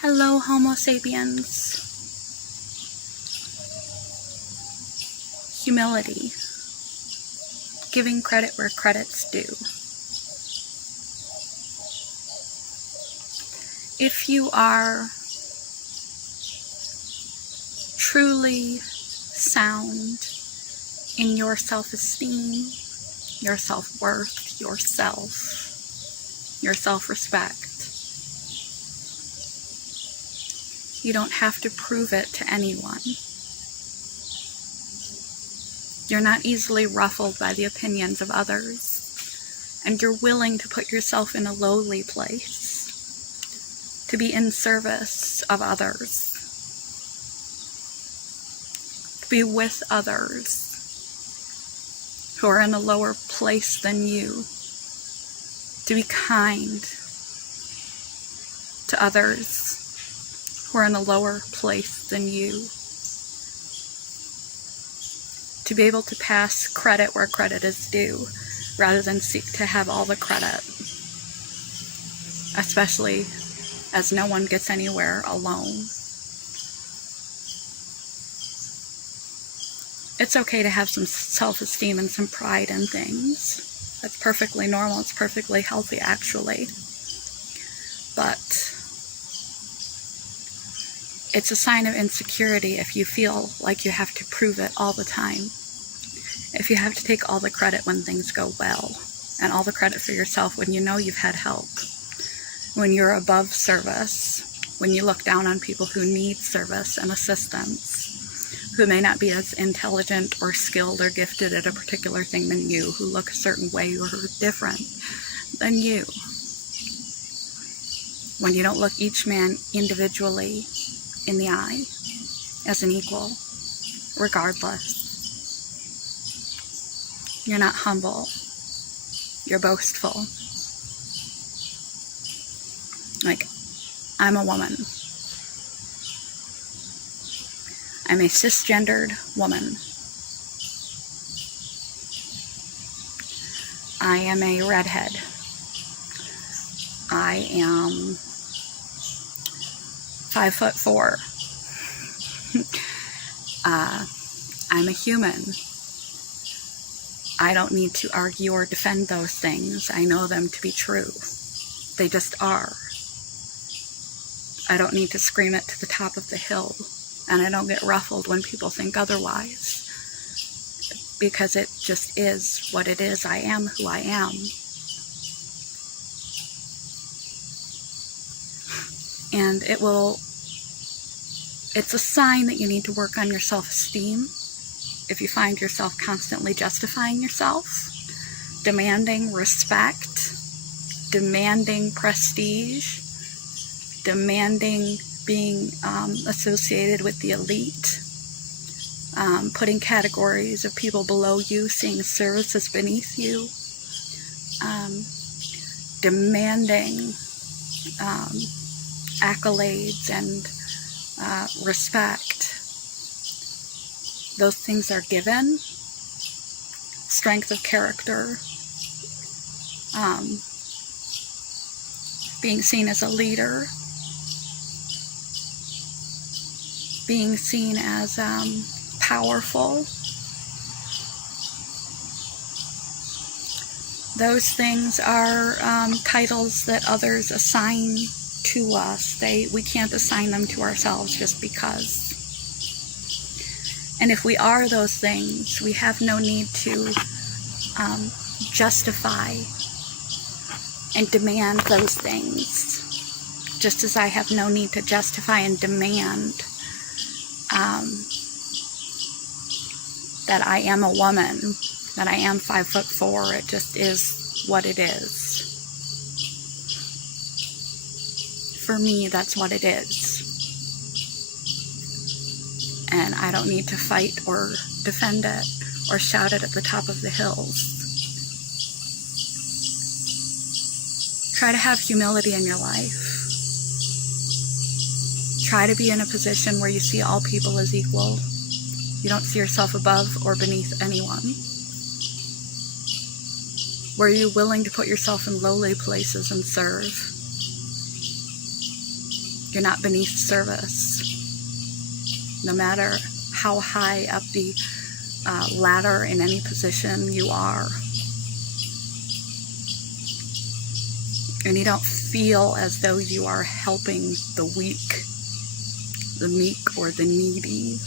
Hello, Homo sapiens. Humility. Giving credit where credit's due. If you are truly sound in your self-esteem, your self-worth, your self-respect, you don't have to prove it to anyone. You're not easily ruffled by the opinions of others, and you're willing to put yourself in a lowly place, to be in service of others, to be with others who are in a lower place than you, to be kind to others who are in a lower place than you, to be able to pass credit where credit is due, rather than seek to have all the credit, especially as no one gets anywhere alone. It's okay to have some self-esteem and some pride in things. That's perfectly normal. It's perfectly healthy, actually. But it's a sign of insecurity if you feel like you have to prove it all the time. If you have to take all the credit when things go well, and all the credit for yourself when you know you've had help, when you're above service, when you look down on people who need service and assistance, who may not be as intelligent or skilled or gifted at a particular thing than you, who look a certain way or are different than you. When you don't look each man individually in the eye as an equal, regardless. You're not humble. You're boastful. Like, I'm a woman. I'm a cisgendered woman. I am a redhead. I am 5'4". I'm a human. I don't need to argue or defend those things. I know them to be true. They just are. I don't need to scream it to the top of the hill, and I don't get ruffled when people think otherwise, because it just is what it is. I am who I am. And it's a sign that you need to work on your self-esteem. If you find yourself constantly justifying yourself, demanding respect, demanding prestige, demanding being associated with the elite, putting categories of people below you, seeing service as beneath you, demanding accolades and respect. Those things are given. Strength of character, being seen as a leader, being seen as powerful. Those things are titles that others assign to us. We can't assign them to ourselves just because. And if we are those things, we have no need to justify and demand those things. Just as I have no need to justify and demand that I am a woman, that I am 5'4". It just is what it is. For me, that's what it is. And I don't need to fight or defend it or shout it at the top of the hills. Try to have humility in your life. Try to be in a position where you see all people as equal. You don't see yourself above or beneath anyone. Where you're willing to put yourself in lowly places and serve. You're not beneath service. No matter how high up the ladder in any position you are. And you don't feel as though you are helping the weak, the meek, or the needy.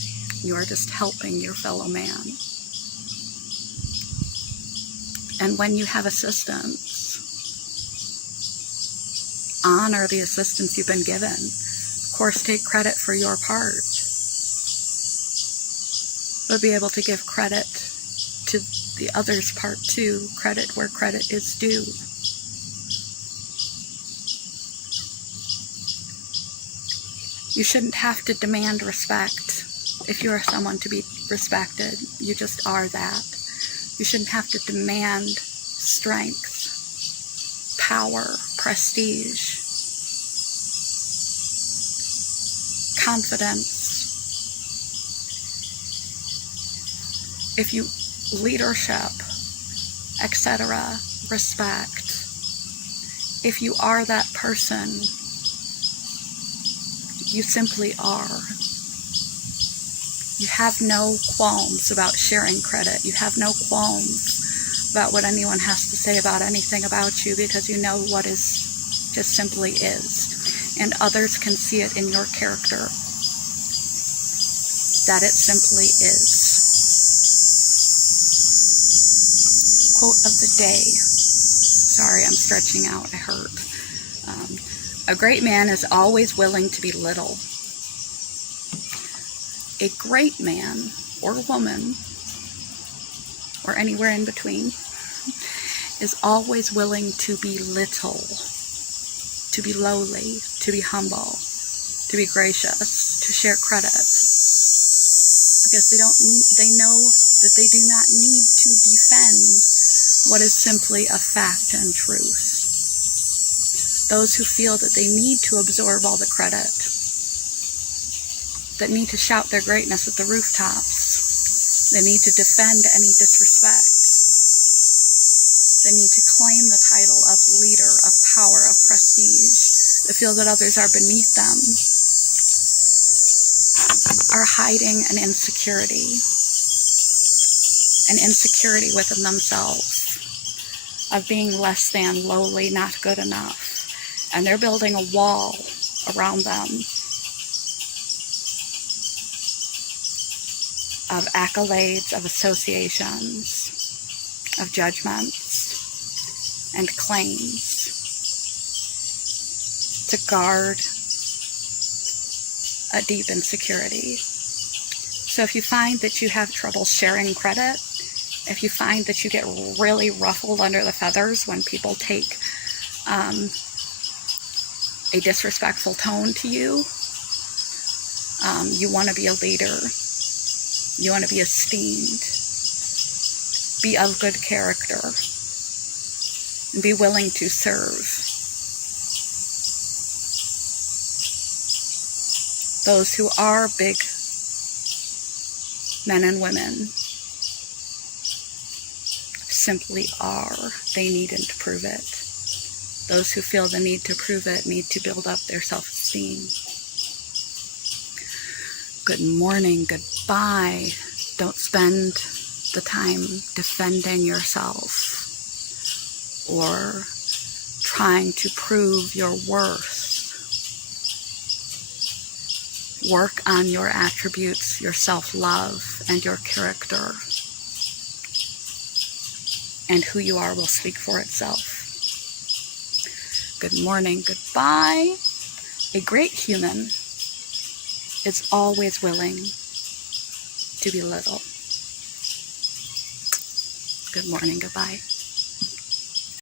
You are just helping your fellow man. And when you have assistance, honor the assistance you've been given. Of course, take credit for your part. But be able to give credit to the other's part too. Credit where credit is due. You shouldn't have to demand respect if you are someone to be respected. You just are that. You shouldn't have to demand strength, power, prestige, confidence. If you leadership, etc., respect. If you are that person, you simply are. You have no qualms about sharing credit. You have no qualms about what anyone has to say about anything about you, because you know what is just simply is. And others can see it in your character, that it simply is. Quote of the day. Sorry, I'm stretching out. I hurt. A great man is always willing to be little. A great man or woman, or anywhere in between, is always willing to be little, to be lowly, to be humble, to be gracious, to share credit. Because they know that they do not need to defend what is simply a fact and truth. Those who feel that they need to absorb all the credit, that need to shout their greatness at the rooftops, they need to defend any disrespect, they need to claim the title of leader, of power, of prestige, that feel that others are beneath them, are hiding an insecurity within themselves, of being less than, lowly, not good enough. And they're building a wall around them of accolades, of associations, of judgments, and claims to guard a deep insecurity. So if you find that you have trouble sharing credit, if you find that you get really ruffled under the feathers when people take a disrespectful tone to you, you want to be a leader, you want to be esteemed, be of good character, and be willing to serve those who are big men and women. Simply are. They needn't to prove it. Those who feel the need to prove it need to build up their self-esteem. Good morning, goodbye. Don't spend the time defending yourself or trying to prove your worth. Work on your attributes, your self-love, and your character. And who you are will speak for itself. Good morning, goodbye. A great human is always willing to be little. Good morning, goodbye.